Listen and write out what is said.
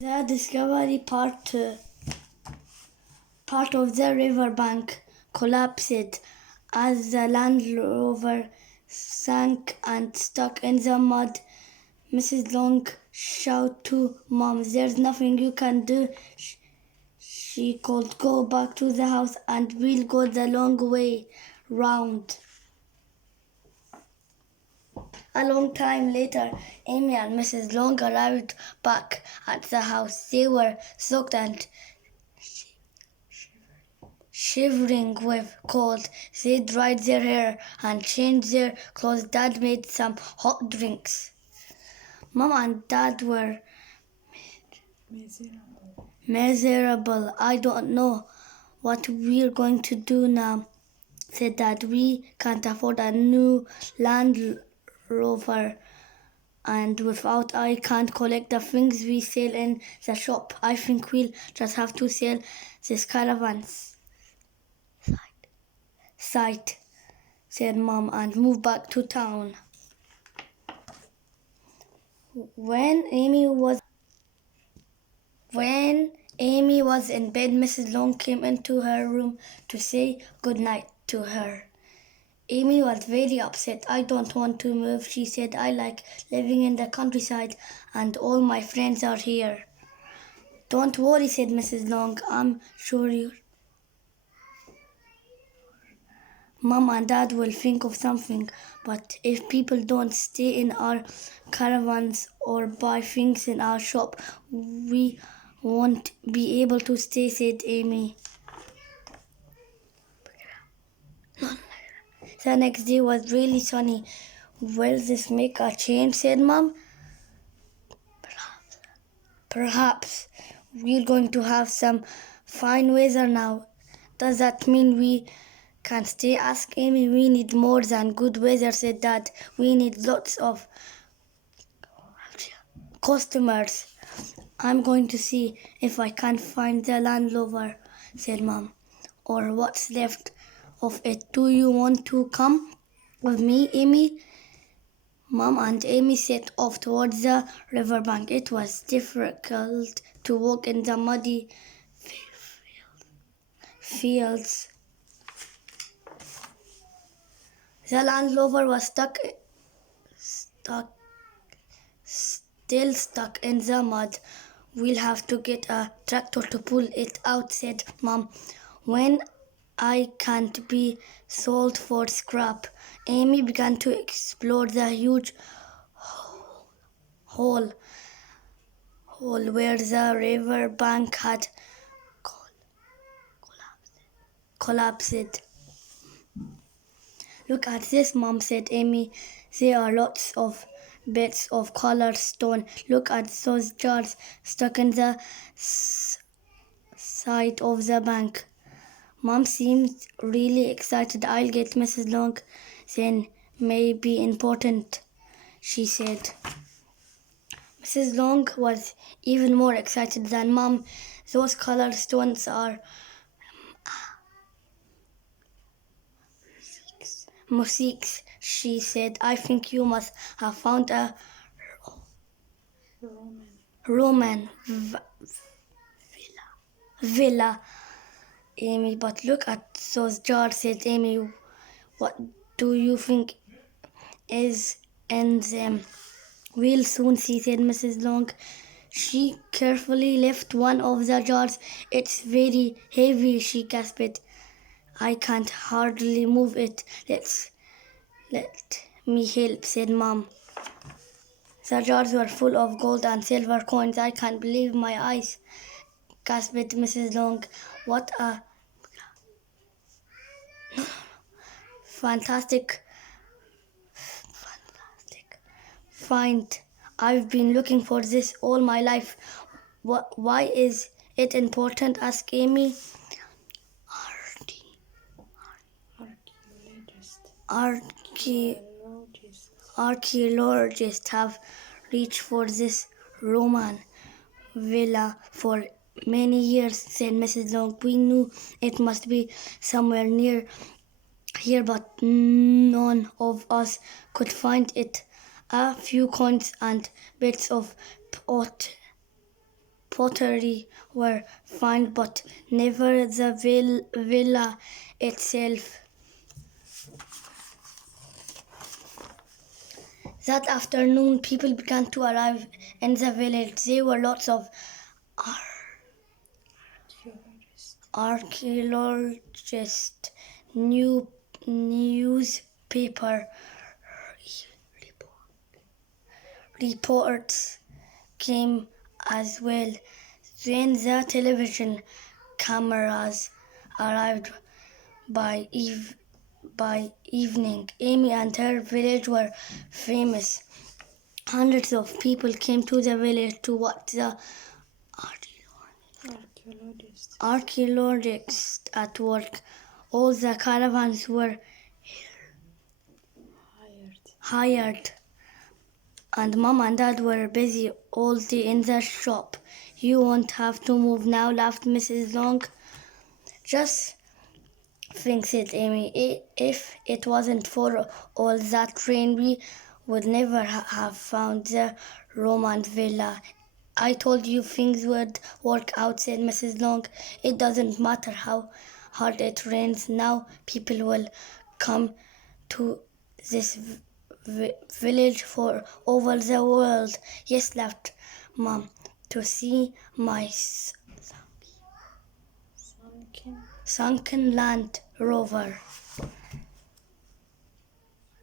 The Discovery Part 2. Part of the riverbank collapsed as the Land Rover sank and stuck in the mud. Mrs. Long shouted to Mom, "There's nothing you can do." She could go back to the house and we'll go the long way round. A long time later, Amy and Mrs. Long arrived back at the house. They were soaked and shivering with cold. They dried their hair and changed their clothes. Dad made some hot drinks. Mom and Dad were miserable. "I don't know what we're going to do now," said Dad. "We can't afford a new Land Rover. And without I can't collect the things we sell in the shop. I think we'll just have to sell this caravan site," said Mom, "and move back to town." When Amy was in bed, Mrs. Long came into her room to say good night to her. Amy was very upset. "I don't want to move," she said. "I like living in the countryside and all my friends are here." "Don't worry," said Mrs. Long. "I'm sure your Mom and Dad will think of something. But if people don't stay in our caravans or buy things in our shop, we won't be able to stay," said Amy. The next day was really sunny. "Will this make a change?" said Mom. Perhaps. We're going to have some fine weather now." "Does that mean we can stay?" asked Amy. "We need more than good weather," said Dad. "We need lots of customers." "I'm going to see if I can find the Land Rover," said Mom, "or what's left of it. Do you want to come with me, Amy?" Mom and Amy set off towards the riverbank. It was difficult to walk in the muddy fields. The Land Rover was still stuck in the mud. "We'll have to get a tractor to pull it out," said Mom. "When I can't be sold for scrap." Amy began to explore the huge hole where the river bank had collapsed. "Look at this, Mom," said Amy. "There are lots of bits of colored stone. Look at those jars stuck in the side of the bank." Mom seemed really excited. "I'll get Mrs. Long. Then may be important," she said. Mrs. Long was even more excited than Mom. "Those colored stones are mosaics," she said. "I think you must have found a Roman villa, Amy." "But look at those jars," said Amy. "What do you think is in them?" "We'll soon see," said Mrs. Long. She carefully lifted one of the jars. "It's very heavy," she gasped. "I can't hardly move it." Let me help," said Mom. The jars were full of gold and silver coins. "I can't believe my eyes," gasped Mrs. Long. "What a fantastic find. I've been looking for this all my life." Why is it important?" asked Amy. Archaeologists have reached for this Roman villa for many years," said Mrs. Long. "We knew it must be somewhere near here, but none of us could find it. A few coins and bits of pottery were found, but never the villa itself. That afternoon, people began to arrive in the village. There were lots of archaeologists, newspaper reports came as well. Then the television cameras arrived by evening. Amy and her village were famous. Hundreds of people came to the village to watch the archaeologists at work. All the caravans were hired, and Mom and Dad were busy all day in the shop. You won't have to move now, laughed Mrs. Long. Just think, said Amy, if it wasn't for all that rain, we would never have found the Roman villa. I told you things would work out, said Mrs. Long. It doesn't matter how hard it rains now. People will come to this village for over the world. Yes, laughed Mom, to see my sunken Land Rover.